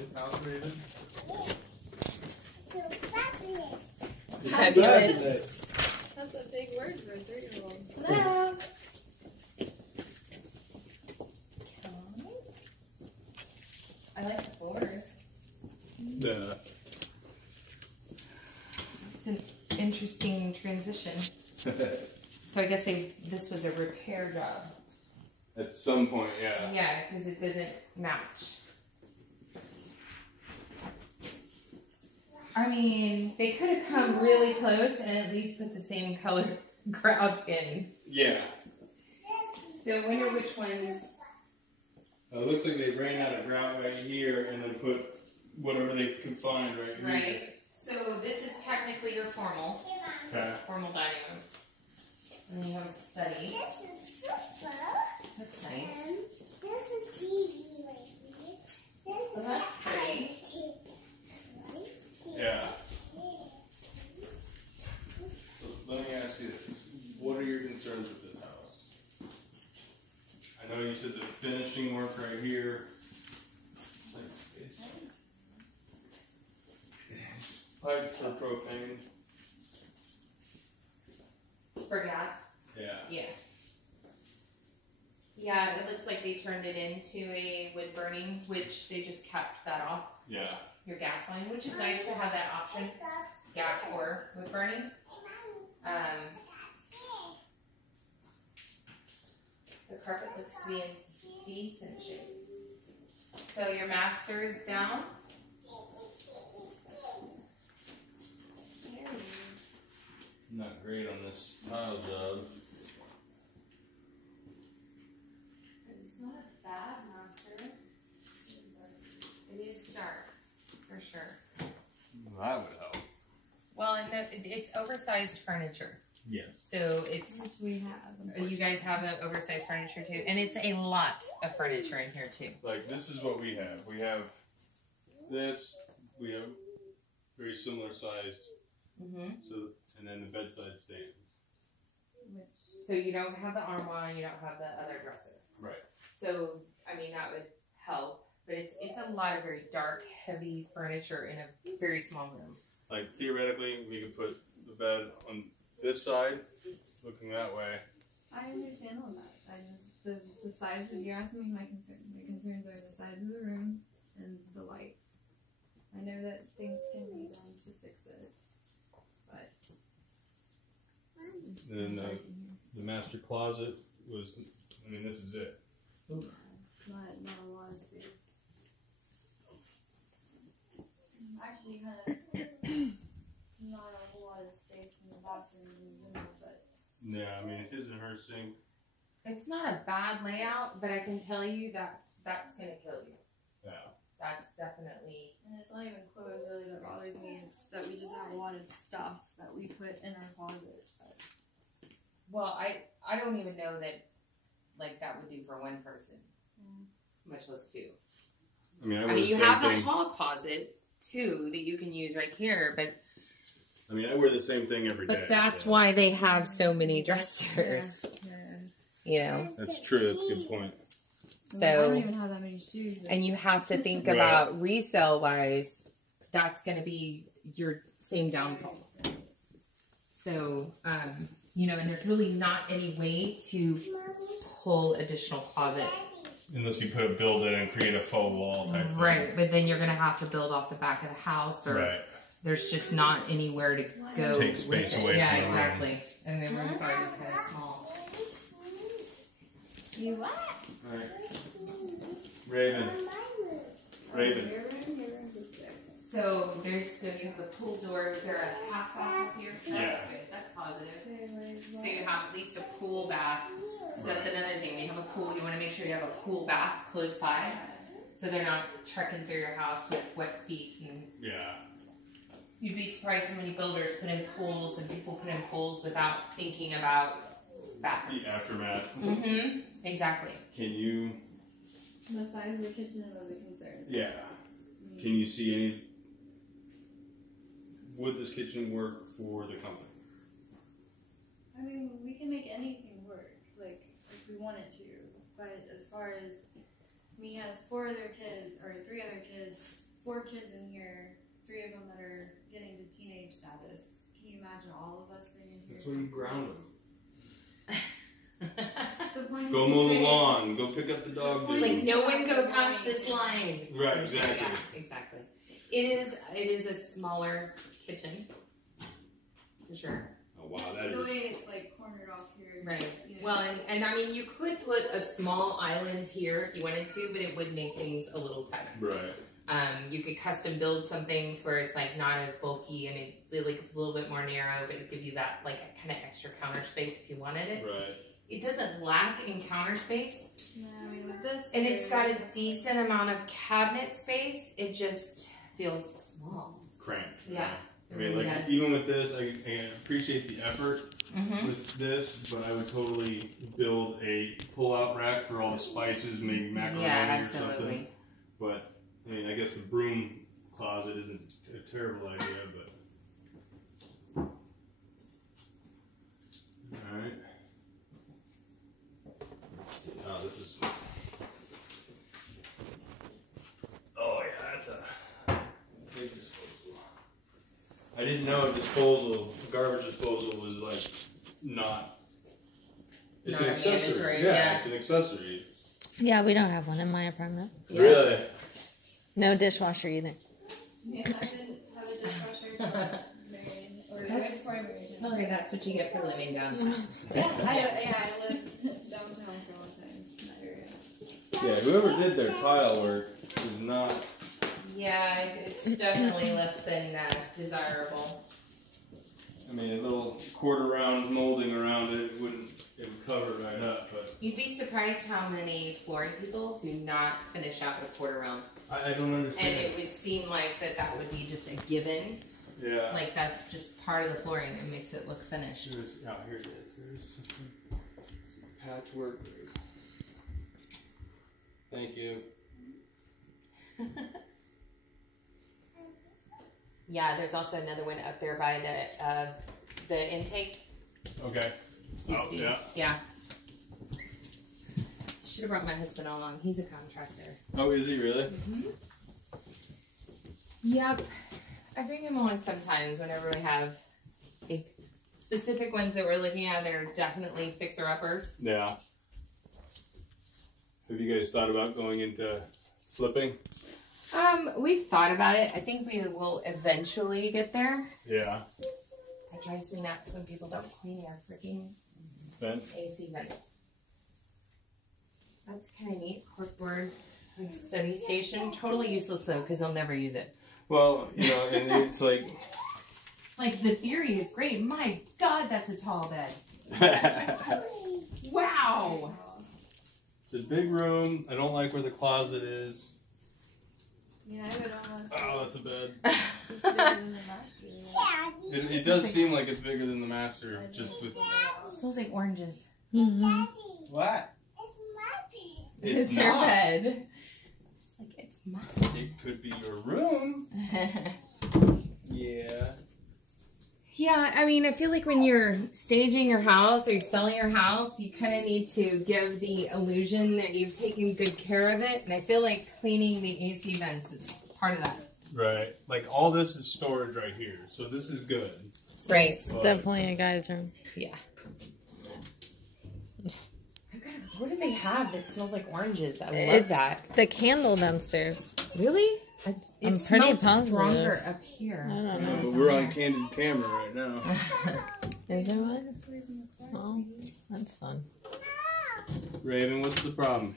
this house, Raven? So fabulous. Fabulous. That's a big word for a 3-year-old. Hello. I like the floors. Yeah. It's an interesting transition. So I guess this was a repair job. At some point, yeah. Yeah, because it doesn't match. I mean, they could have come really close and at least put the same color grout in. Yeah. So I wonder which ones. It looks like they ran out of grout right here and then put whatever they could find right here. Right. So this is technically your formal Okay. dining room. And then you have a study. This is super. That's nice. And this is TV right here. This Oh, is that's pretty. TV right here. Yeah. So let me ask you this. What are your concerns with this house? I know you said the finishing work right here. It's pipe for propane. For gas? Yeah. Yeah. Yeah, it looks like they turned it into a wood burning, which they just kept that off Yeah. your gas line, which is nice to have that option, gas or wood burning. The carpet looks to be in decent shape. So your master's down. Not great on this tile job. It's not a bad master. It is dark, for sure. That would help. Well, and it's oversized furniture. Yes. So it's, Which we have. you guys have an oversized furniture too. And it's a lot of furniture in here too. Like, this is what we have. We have this. We have very similar sized. Mm-hmm. So, and then the bedside stands. So you don't have the armoire and you don't have the other dresser. Right. So, I mean, that would help. But it's a lot of very dark, heavy furniture in a very small room. Like, theoretically, we could put the bed on this side, looking that way. I understand all that. I just, the size of, you're asking me my concerns. My concerns are the size of the room and the light. I know that things can be done to fix it, but. And then the master closet was, I mean, this is it. Not a lot of space. Actually, kind of not a whole lot of space in the bathroom in general, but. Yeah, I mean, his and her sink. It's not a bad layout, but I can tell you that that's going to kill you. Yeah. That's definitely. And it's not even clothes really that bothers me. It's that we just have a lot of stuff that we put in our closet. But. Well, I don't even know that, like, that would do for one person, much less two. I mean, I mean, you have the hall closet too that you can use right here, but I mean, I wear the same thing every day. but that's so. why they have so many dressers. You know, That's true. That's a good point. I don't so even have that many shoes. and you have to think Right. about resale wise. That's going to be your same downfall. So you know, and there's really not any way to pull additional closet. Unless you put a build-in and create a faux wall type thing. Right, but then you're going to have to build off the back of the house, or Right. there's just not anywhere to go. Take space with it. away Yeah, from the room. exactly. And the room's already kind of small. You what? All right. Raven. Raven. So you have the pool door. Is there a half bath here? Yeah. That's good. That's positive. So you have at least a pool bath. So that's another thing. You have a pool. You want to make sure you have a pool bath close by, so they're not trekking through your house with wet feet. And Yeah. you'd be surprised how many builders put in pools and people put in pools without thinking about bathrooms. The aftermath. Mm-hmm. Exactly. Can you? The size of the kitchen was a concern. Yeah. Can you see any? Would this kitchen work for the company? I mean, we can make anything work, like if we wanted to. But as far as me has 3 other kids, 4 kids in here, 3 of them that are getting to teenage status. Can you imagine all of us being in here? That's when you ground them. The point Go is mow the great. lawn. Go pick up the dog. Like, Like no one go past this line. Right, exactly. Yeah, exactly. It is a smaller kitchen. For sure. Oh wow, Just that the way is. it's like cornered off here. Right. You know. Well, and I mean, you could put a small island here if you wanted to, but it would make things a little tighter. Right. You could custom build something to where it's like not as bulky and it's like a little bit more narrow, but it give you that like kind of extra counter space if you wanted it. Right. It doesn't lack in counter space, Yeah, I mean, with this. and it's got a decent amount of cabinet space. It just feels small. Cramped. Yeah. I mean, It like does. even with this, I appreciate the effort with this, but I would totally build a pull-out rack for all the spices, maybe macaroni Yeah, or something. absolutely. But I mean, I guess the broom closet isn't a terrible idea, but all right. Let's see. Oh, this is. Oh yeah, that's a big disposal. I didn't know garbage disposal was like not. It's Not an accessory. mandatory, Yeah, yeah. it's an accessory. It's, Yeah, we don't have one in my apartment. Yeah. Really? No dishwasher either. Yeah, I didn't have a dishwasher until married, or right before I married him. Tell her that's what you get for living downtown. I lived downtown for a long time in that area. Yeah, whoever did their tile work is not. Yeah, it's definitely less than desirable. I mean, a little quarter round molding around it would cover it right up, but You'd be surprised how many flooring people do not finish out with quarter round. I don't And understand. it would seem like that would be just a given. Yeah. Like that's just part of the flooring that makes it look finished. There's, oh, here it is. There's some patchwork. Thank you. Yeah, there's also another one up there by the intake. Okay. You Oh, see? yeah. Yeah. Should have brought my husband along. He's a contractor. Oh, is he really? Yep. I bring him along sometimes whenever we have like specific ones that we're looking at that are definitely fixer-uppers. Yeah. Have you guys thought about going into flipping? We've thought about it. I think we will eventually get there. Yeah. That drives me nuts when people don't clean their freaking Vents? AC vents. That's kind of neat. Corkboard, like study station. Totally useless though, because I'll never use it. Well, you know, and it's like. Like the theory is great. My God, that's a tall bed. Wow. It's a big room. I don't like where the closet is. Yeah, I would almost. Oh, that's a bed. It's bigger than the master. Daddy. It does seem like it's bigger than the master, just with. Smells like oranges. Daddy. What? It's my bed. It's her not. bed. Just like it's mine. It could be your room. Yeah. Yeah, I mean, I feel like when you're staging your house or you're selling your house, you kind of need to give the illusion that you've taken good care of it. And I feel like cleaning the AC vents is part of that. Right. Like all this is storage right here, so this is good. Right. It's definitely a guy's room. Yeah. What do they have that smells like oranges? I love It's that. the candle downstairs. Really? I'm It pretty smells positive. stronger up here. I don't Yeah, know. but we're on candid camera right now. Is there one? Oh, that's fun. Raven, what's the problem?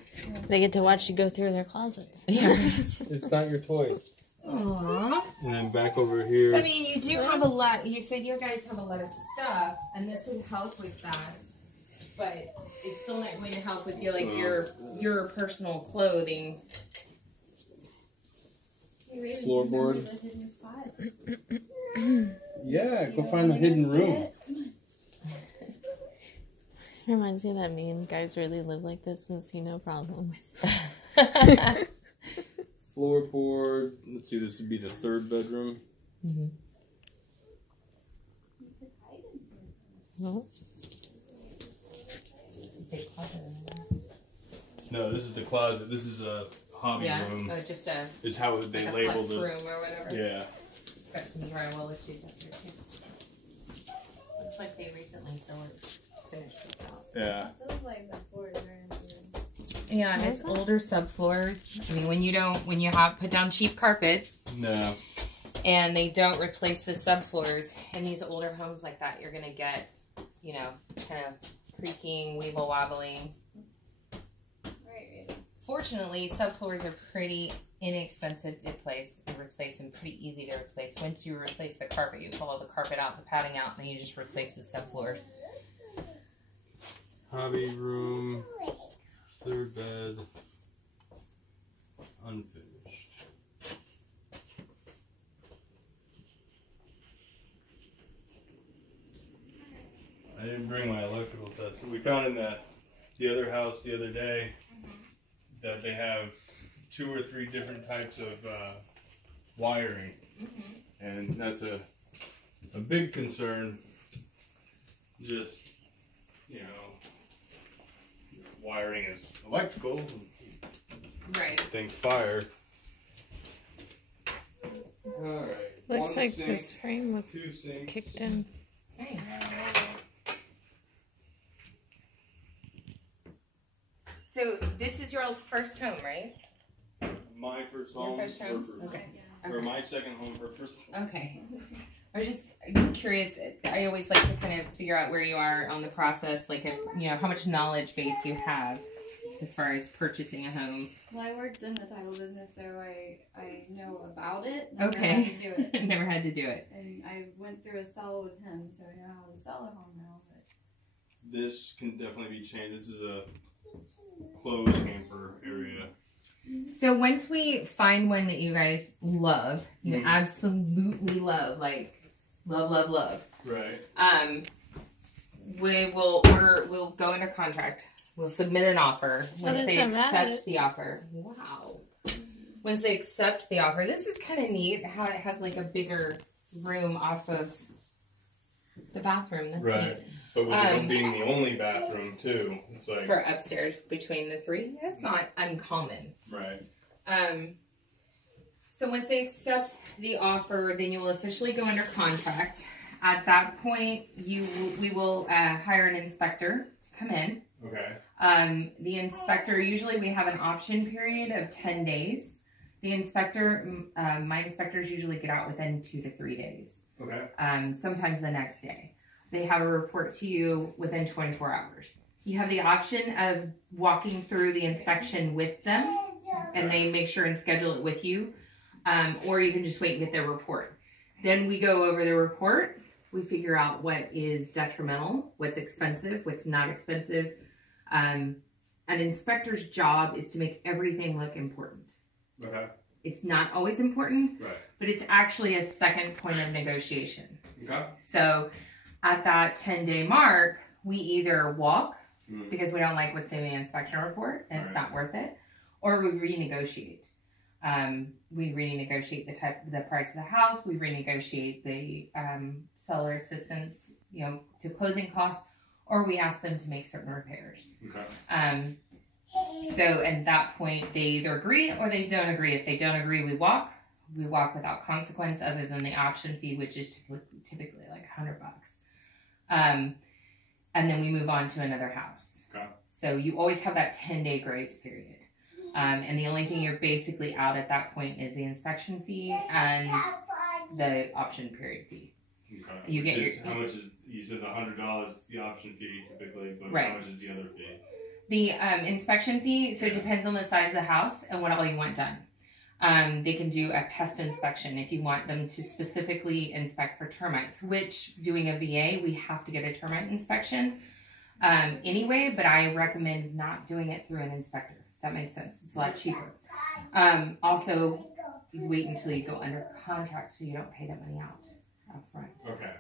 They get to watch you go through their closets. It's not your toys. Aww. And then back over here. So, I mean, you do have a lot. You said you guys have a lot of stuff, and this would help with that. But it's still not going to help with your your personal clothing. Hey, Raven, Floorboard. you remember the hidden spot? Yeah, You go don't find the wanna hidden go see room. it? Reminds me of that meme. Guys really live like this and see no problem. Floorboard. Let's see, this would be the third bedroom. Mm-hmm. You could hide in here. No. No, this is the closet. This is a hobby room just a is how they like labeled a it. room or whatever. Yeah. It's got some drywall issues up there too. Looks like they recently finished this out. Yeah. It feels like the floors are empty. Yeah, and it's older subfloors. I mean, when you have put down cheap carpet, No. and they don't replace the subfloors in these older homes like that, you're gonna get, you know, kind of creaking, weeble wobbling. Right. Fortunately, subfloors are pretty inexpensive to replace and pretty easy to replace. Once you replace the carpet, you pull all the carpet out, the padding out, and then you just replace the subfloors. Hobby room, third bed, unfinished. I didn't bring my electrical tester. We found in the other house the other day that they have 2 or 3 different types of wiring, and that's a big concern. Just, you know, wiring is electrical. Right. Think fire. All right. Looks One like sink, this frame was 2 sinks. kicked in. Nice. So this is your first home, right? My first Your home. first home? her first Okay. home. Or my second home. Her first home. Okay. I was just curious. I always like to kind of figure out where you are on the process, like if, you know, how much knowledge base you have as far as purchasing a home. Well, I worked in the title business, so I know about it. Okay. Had to do it. Never had to do it. And I went through a sell with him, so I know how to sell a home now. But This can definitely be changed. This is a closed camper area. So once we find one that you guys love, you absolutely love, like love, Right. we'll go under contract. We'll submit an offer. Once they accept the offer. Wow. Once they accept the offer, this is kind of neat how it has like a bigger room off of the bathroom. That's Right. neat. But with it being the only bathroom too, it's like For upstairs between the 3, that's not uncommon. right. So once they accept the offer, then you will officially go under contract. At that point, we will hire an inspector to come in. Okay. The inspector, usually we have an option period of 10 days. The inspector, my inspectors usually get out within 2 to 3 days. Okay. Sometimes the next day. They have a report to you within 24 hours. You have the option of walking through the inspection with them, and they make sure and schedule it with you. Or you can just wait and get their report. Then we go over the report. We figure out what is detrimental, what's expensive, what's not expensive. An inspector's job is to make everything look important. Okay. It's not always important, Right. but it's actually a second point of negotiation. Okay. So at that 10-day mark, we either walk because we don't like what's in the inspection report and it's not worth it, or we renegotiate. We renegotiate the price of the house. We renegotiate the seller assistance, you know, to closing costs, or we ask them to make certain repairs. Okay. So at that point, they either agree or they don't agree. If they don't agree, we walk. We walk without consequence, other than the option fee, which is typically like $100. And then we move on to another house. Okay. So you always have that 10-day grace period. And the only thing you're basically out at that point is the inspection fee and the option period fee. Okay. You Which get is, your- how much is, you said the $100 is the option fee typically, but Right. how much is the other fee? The inspection fee, so it depends on the size of the house and what all you want done. They can do a pest inspection if you want them to specifically inspect for termites, which doing a VA, we have to get a termite inspection anyway, but I recommend not doing it through an inspector. If that makes sense. It's a lot cheaper. Also, you wait until you go under contract so you don't pay that money out up front. Okay.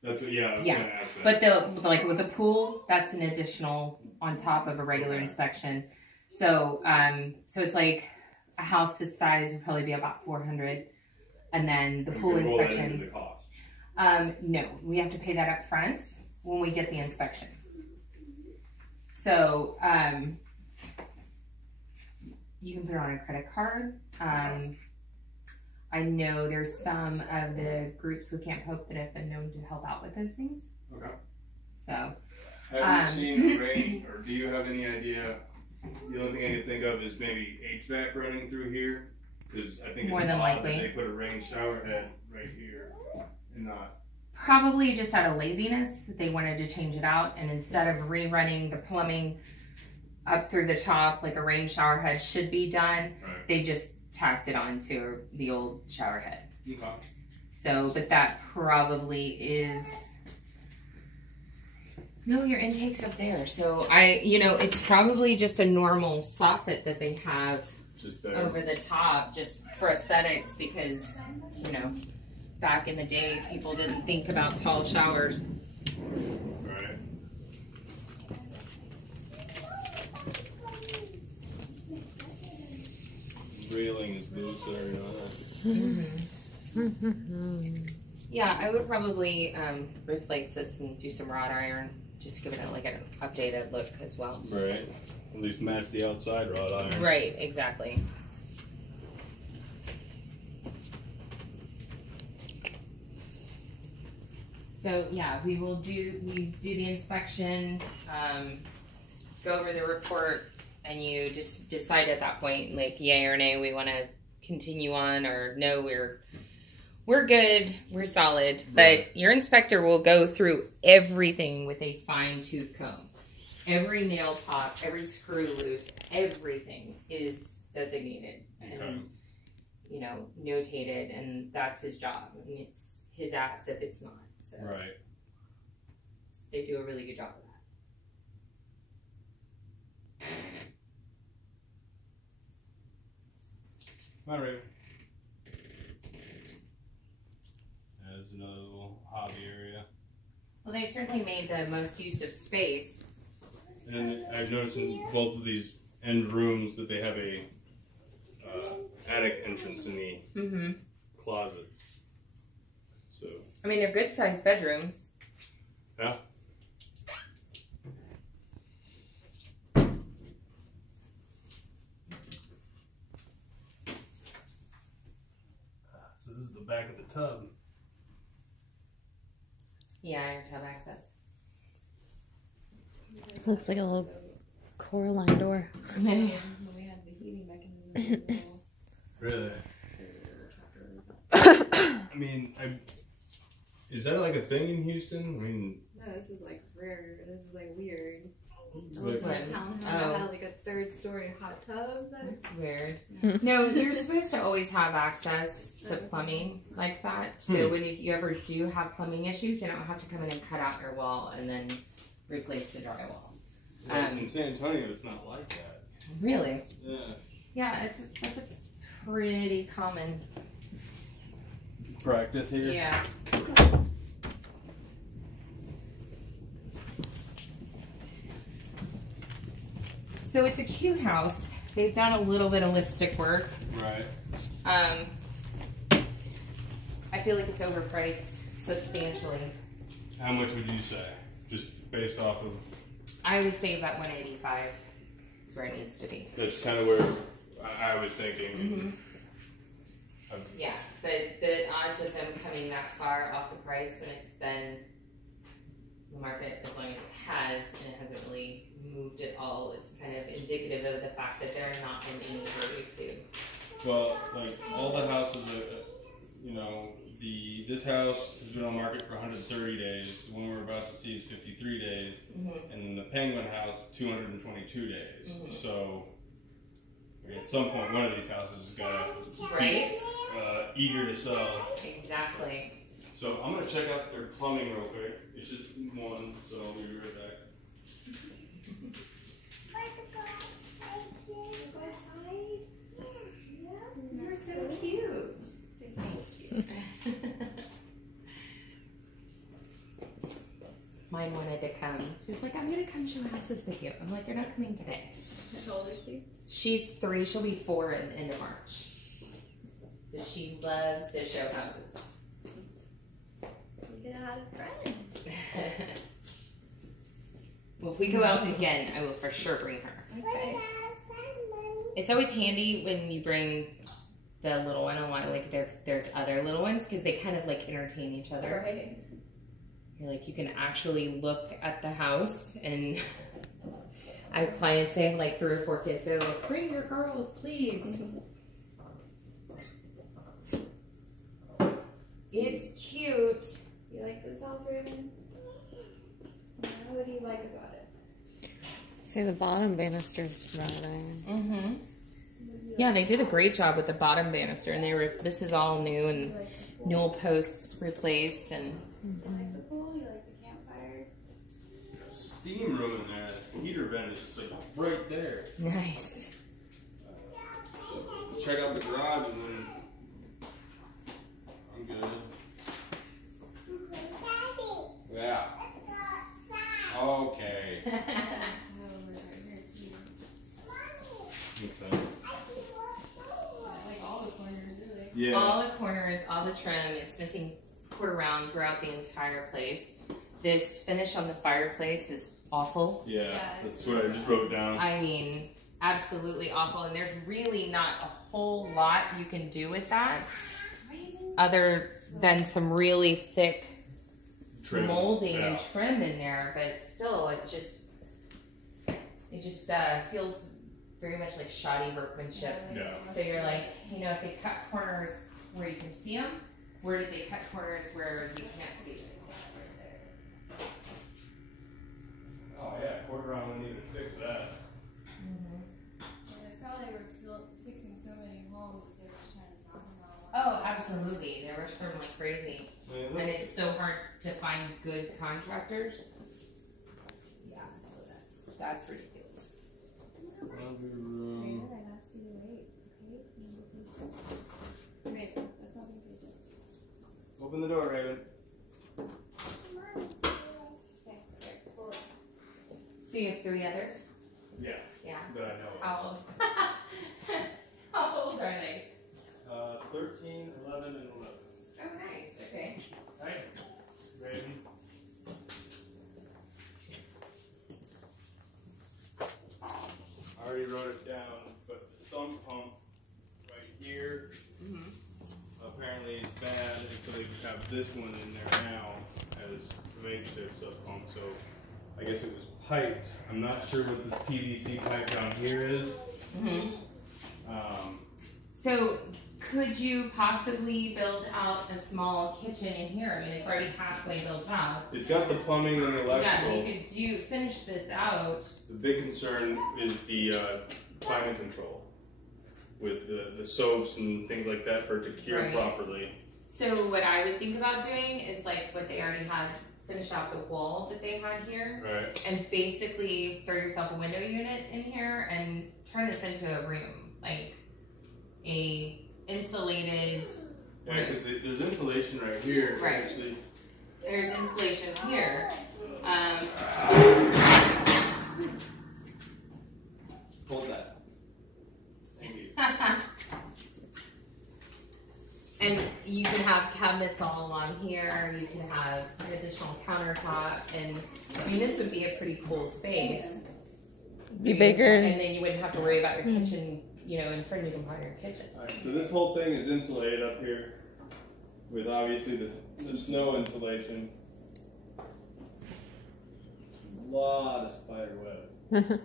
That's what, I was Yeah. gonna ask that. But like with a pool, that's an additional on top of a regular inspection. So so it's like a house this size would probably be about $400, and then the You pool can roll that inspection. into the cost. No, we have to pay that up front when we get the inspection. So you can put it on a credit card. I know there's some of the groups with Camp Hope that have been known to help out with those things. Okay. So, Have you seen a rain, or do you have any idea? The only thing I can think of is maybe HVAC running through here, because I think More it's than odd likely. that they put a rain shower head right here and not. probably just out of laziness, they wanted to change it out, and instead of rerunning the plumbing up through the top like a rain shower head should be done, Right. they just tacked it onto the old shower head. Okay. So, but that probably is. No, your intake's up there. So it's probably just a normal soffit that they have Just there. over the top just for aesthetics because, back in the day, people didn't think about tall showers. Right. Railing is loose there, Yeah, I would probably replace this and do some wrought iron. Just give it like an updated look as well. Right. At least match the outside wrought iron. Right, exactly. So yeah, we do the inspection, go over the report, and you just decide at that point, like yay or nay, we want to continue on, or no, we're good, we're solid. Right. But your inspector will go through everything with a fine-tooth comb. Every nail pop, every screw loose, everything is designated and notated, and that's his job. I mean, it's his ass if it's not. So Right. they do a really good job of that. All right. There's another little hobby area. Well, they certainly made the most use of space. And I've noticed in both of these end rooms that they have a attic entrance in the Mm-hmm. closets. So, I mean, they're good-sized bedrooms. yeah. So this is the back of the tub. Yeah, I have to have access. Looks like a little Coraline door. We had the heating mechanism. Really? I mean, is that like a thing in Houston? I mean, No, this is like rare. This is like weird. I But- went to a townhome that Oh. had like a 3rd-story hot tub. That's weird. No, you're supposed to always have access to plumbing like that. So when you ever do have plumbing issues, they don't have to come in and cut out your wall and then replace the drywall. in San Antonio, it's not like that. Really? Yeah. Yeah, that's a pretty common. Practice here. Yeah. So it's a cute house. They've done a little bit of lipstick work. Right. I feel like it's overpriced substantially. How much would you say? Just based off of. I would say about 185 is where it needs to be. That's kind of where I was thinking. Mm-hmm. Yeah, but the odds of them coming that far off the price when it's been the market as long as it has and it hasn't really moved at all is kind of indicative of the fact that they're not in any hurry to. Well, like all the houses, this house has been on market for 130 days. The one we're about to see is 53 days, Mm-hmm. and the Penguin house 222 days. Mhm. So at some point, one of these houses has got to Right? be eager to sell. Exactly. So I'm gonna check out their plumbing real quick. It's just one, so I'll be right back. You're so cute. Thank you. Mine wanted to come. She was like, I'm going to come show houses with you. I'm like, you're not coming today. How old is she? She's 3. She'll be 4 in the end of March. But she loves to show houses. You could have had a friend. Well, if we go out again, I will for sure bring her. Okay. it's always handy when you bring the little one along, like there's other little ones, because they kind of like entertain each other. Right. You're like, you can actually look at the house, and I have clients, they have like 3 or 4 kids, they're like, bring your girls, please. It's cute. You like this house, Raven? Yeah, what do you like about it? See, the bottom banister's rotting. Mm-hmm. Yeah, they did a great job with the bottom banister, and this is all new, and newel posts replaced, and You like the pool? You like the campfire? Steam room in there. The heater vent is just like right there. nice. So check out the garage and then I'm good. Yeah. Okay. Okay. Like all the corners, really. Yeah. All the corners, all the trim, it's missing quarter round throughout the entire place. This finish on the fireplace is awful. Yeah. That's what I just wrote down. I mean, absolutely awful, and there's really not a whole lot you can do with that other than some really thick Trim. molding Yeah. and trim in there, but still it just feels very much like shoddy workmanship. Yeah. So you're like, you know, if they cut corners where you can see them, where did they cut corners where you can't see them? Oh yeah, quarter round wouldn't even fix that. And they probably were still fixing so many homes that they were just trying to knock them all Oh, out. absolutely. They rush through them like crazy. Yeah, And it's so hard to find good contractors. Yeah, no, that's ridiculous. laundry room. Raven, I asked you to wait. Okay? Be patient. Raven, that's not being patient. Open the door, Raven. Okay, okay, pull it. So you have 3 others? Yeah, Yeah. that I know of. How old? How old are they? 13, 11, and 11. Oh, nice. Okay. Right? Ready? I already wrote it down, but the sump pump right here Mm-hmm. apparently is bad, and so they have this one in there now as the makeshift sub pump. So I guess it was piped. I'm not sure what this PVC pipe down here is. Mm-hmm. So Could you possibly build out a small kitchen in here? I mean, it's already halfway built out. it's got the plumbing and the electrical. Yeah, you could finish this out. The big concern is the climate control with the soaps and things like that for it to cure Right. properly. So what I would think about doing is like what they already had, finish out the wall that they had here, Right. and basically throw yourself a window unit in here and turn this into a room, like a insulated. Yeah, because there's insulation right here. Right. Actually. There's insulation here. Hold that. Thank you. And you can have cabinets all along here. You can have an additional countertop, and I mean, this would be a pretty cool space. Be bigger. And then you wouldn't have to worry about your kitchen, you know, infringing upon your kitchen. Alright, so this whole thing is insulated up here with obviously the snow insulation. A lot of spider web.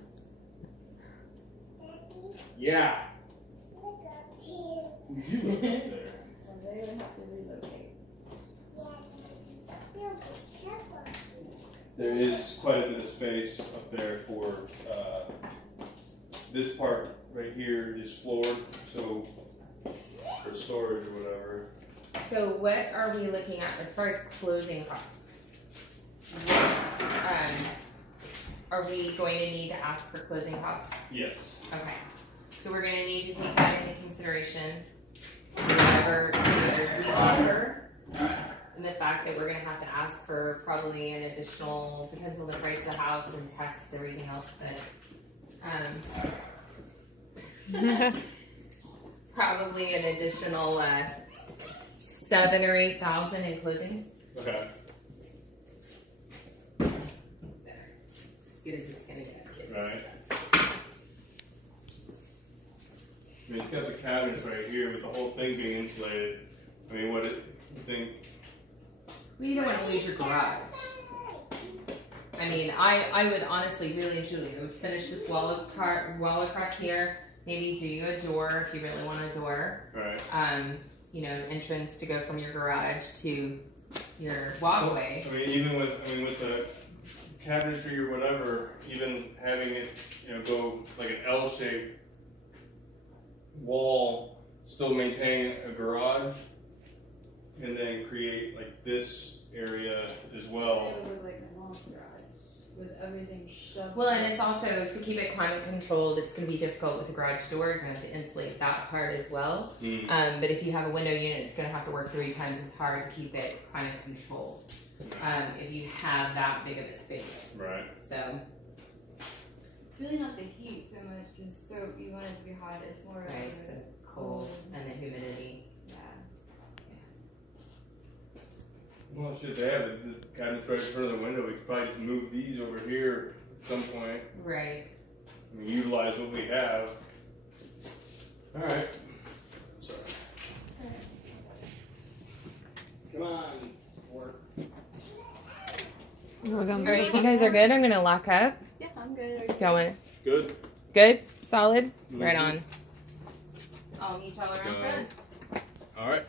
Yeah. You look up there. Well, they would have to relocate. There is quite a bit of space up there for this part right here is floored, so for storage or whatever. So what are we looking at as far as closing costs? What are we going to need to ask for closing costs? Yes. Okay. So we're going to need to take that into consideration whenever we offer, and the fact that we're going to have to ask for probably an additional, depends on the price of the house and taxes, everything else, but probably an additional 7,000 or 8,000 in closing. Okay. It's as good as it's going to get. Right. I mean, it's got the cabinets right here with the whole thing being insulated. I mean, what do you think? Well, you don't want to lose your garage. I mean, I would honestly, really and truly, I would finish this wall across here. Maybe do a door if you really want a door. Right. You know, an entrance to go from your garage to your walkway. I mean, even with the cabinetry or whatever, even having it, you know, go like an L-shaped wall, still maintain a garage, and then create like this area as well. It would look like my mom's garage with everything shoved. Well, and it's also, to keep it climate controlled, it's going to be difficult with the garage door. You're going to have to insulate that part as well. But if you have a window unit, it's going to have to work 3 times as hard to keep it climate controlled. If you have that big of a space. Right. So. It's really not the heat so much, because so you want it to be hot. It's more Right, of the cold and the humidity. Yeah. Well, shit, they have the cabinets right in front of the window. We could probably just move these over here at some point. Right. I mean, utilize what we have. All right. Sorry. Come on. Work. All right, if you guys are good, I'm gonna lock up. Yeah, I'm good. If y'all want. Good. Good? Solid? Mhm. Right on. I'll meet y'all around front. All right.